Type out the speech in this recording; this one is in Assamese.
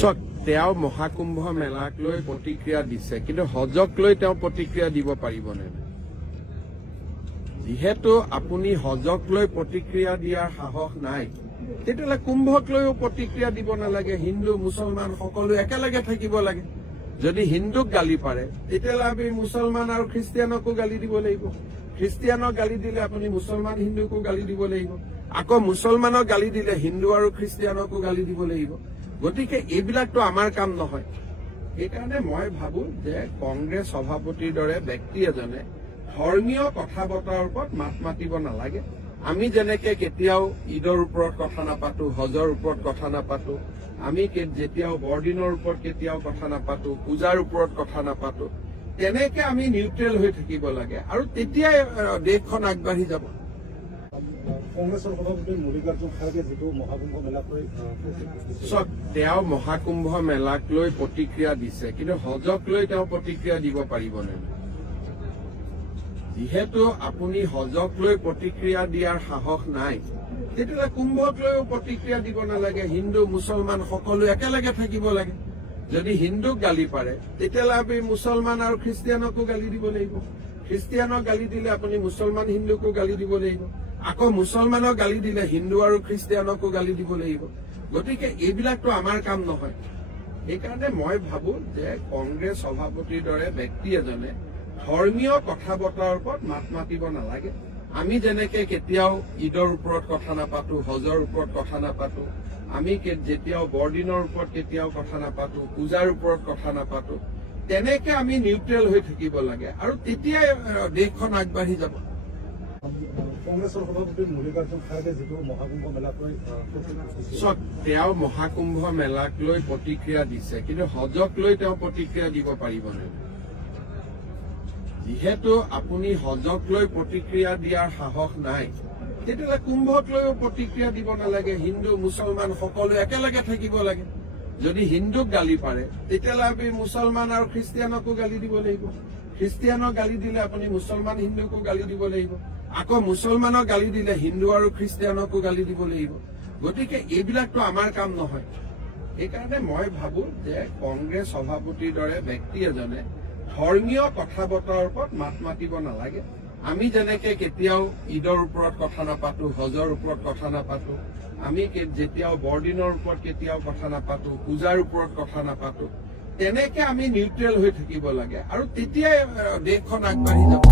চক তেওঁ মহাকুম্ভ মেলাক লৈ প্ৰতিক্ৰিয়া দিছে, কিন্তু হজক লৈ তেওঁ প্ৰতিক্ৰিয়া দিব পাৰিবনে? যিহেতু আপুনি হজক লৈ প্ৰতিক্ৰিয়া দিয়াৰ সাহস নাই, তেতিয়াহ'লে কুম্ভক লৈও প্ৰতিক্ৰিয়া দিব নালাগে। হিন্দু মুছলমান সকলো একেলগে থাকিব লাগে। যদি হিন্দুক গালি পাৰে, তেতিয়াহ'লে আমি মুছলমান আৰু খ্ৰীষ্টিয়ানকো গালি দিব লাগিব। খ্ৰীষ্টিয়ানক গালি দিলে আপুনি মুছলমান হিন্দুকো গালি দিব লাগিব। আকৌ মুছলমানক গালি দিলে হিন্দু আৰু খ্ৰীষ্টিয়ানকো গালি দিব লাগিব। গতিকে এইবিলাকতো আমাৰ কাম নহয়। সেইকাৰণে মই ভাবো যে কংগ্ৰেছ সভাপতিৰ দৰে ব্যক্তি এজনে ধৰ্মীয় কথা বতৰাৰ ওপৰত মাত মাতিব নালাগে। আমি যেনেকে কেতিয়াও ঈদৰ ওপৰত কথা নাপাতো, হজৰ ওপৰত কথা নাপাতো, আমি যেতিয়াও বৰদিনৰ ওপৰত কেতিয়াও কথা নাপাতো, পূজাৰ ওপৰত কথা নাপাতো, তেনেকে আমি নিউট্ৰেল হৈ থাকিব লাগে আৰু তেতিয়াই দেশখন আগবাঢ়ি যাব। কংগ্ৰেছৰ সভাপতি মল্লিকাৰ্জুন খাৰ্গে যিটো মহাকুম্ভ মেলাক লৈ তেওঁ মহাকুম্ভ মেলাক লৈ প্ৰতিক্ৰিয়া দিছে, কিন্তু হজক লৈ তেওঁ প্ৰতিক্ৰিয়া দিব পাৰিবনে? যিহেতু আপুনি হজক লৈ প্ৰতিক্ৰিয়া দিয়াৰ সাহস নাই, তেতিয়াহ'লে কুম্ভক লৈও প্ৰতিক্ৰিয়া দিব নালাগে। হিন্দু মুছলমান সকলো একেলগে থাকিব লাগে। যদি হিন্দুক গালি পাৰে, তেতিয়াহ'লে আমি মুছলমান আৰু খ্ৰীষ্টিয়ানকো গালি দিব লাগিব। খ্ৰীষ্টিয়ানক গালি দিলে আপুনি মুছলমান হিন্দুকো গালি দিব লাগিব। আকৌ মুছলমানক গালি দিলে হিন্দু আৰু খ্ৰীষ্টিয়ানকো গালি দিব লাগিব। গতিকে এইবিলাকতো আমাৰ কাম নহয়। সেইকাৰণে মই ভাবো যে কংগ্ৰেছ সভাপতিৰ দৰে ব্যক্তি এজনে ধৰ্মীয় কথা বতৰাৰ ওপৰত মাত মাতিব নালাগে। আমি যেনেকে কেতিয়াও ঈদৰ ওপৰত কথা নাপাতো, হজৰ ওপৰত কথা নাপাতো, আমি যেতিয়াও বৰদিনৰ ওপৰত কেতিয়াও কথা নাপাতো, পূজাৰ ওপৰত কথা নাপাতো, তেনেকে আমি নিউট্ৰেল হৈ থাকিব লাগে আৰু তেতিয়াই দেশখন আগবাঢ়ি যাব। কংগ্ৰেছৰ সভাপতি মল্লিকাৰ্জুন খাৰ্গে যিটো মহাকুম্ভ মেলাক লৈ তেওঁ মহাকুম্ভ মেলাক লৈ প্ৰতিক্ৰিয়া দিছে, কিন্তু হজক লৈ তেওঁ প্ৰতিক্ৰিয়া দিব পাৰিবনে? যিহেতু আপুনি হজক লৈ প্ৰতিক্ৰিয়া দিয়াৰ সাহস নাই, তেতিয়াহ'লে কুম্ভক লৈও প্ৰতিক্ৰিয়া দিব নালাগে। হিন্দু মুছলমান সকলো একেলগে থাকিব লাগে। যদি হিন্দুক গালি পাৰে, তেতিয়াহ'লে আমি মুছলমান আৰু খ্ৰীষ্টিয়ানকো গালি দিব লাগিব। খ্ৰীষ্টিয়ানক গালি দিলে আপুনি মুছলমান হিন্দুকো গালি দিব লাগিব। আকৌ মুছলমানক গালি দিলে হিন্দু আৰু খ্ৰীষ্টিয়ানকো গালি দিব লাগিব। গতিকে এইবিলাকতো আমাৰ কাম নহয়। সেইকাৰণে মই ভাবো যে কংগ্ৰেছ সভাপতিৰ দৰে ব্যক্তি এজনে ধৰ্মীয় কথা বতৰাৰ ওপৰত মাত মাতিব নালাগে। আমি যেনেকে কেতিয়াও ঈদৰ ওপৰত কথা নাপাতো, হজৰ ওপৰত কথা নাপাতো, আমি যেতিয়াও বৰদিনৰ ওপৰত কেতিয়াও কথা নাপাতো, পূজাৰ ওপৰত কথা নাপাতো, তেনেকে আমি নিউট্ৰেল হৈ থাকিব লাগে আৰু তেতিয়াই দেশখন আগবাঢ়ি যাব।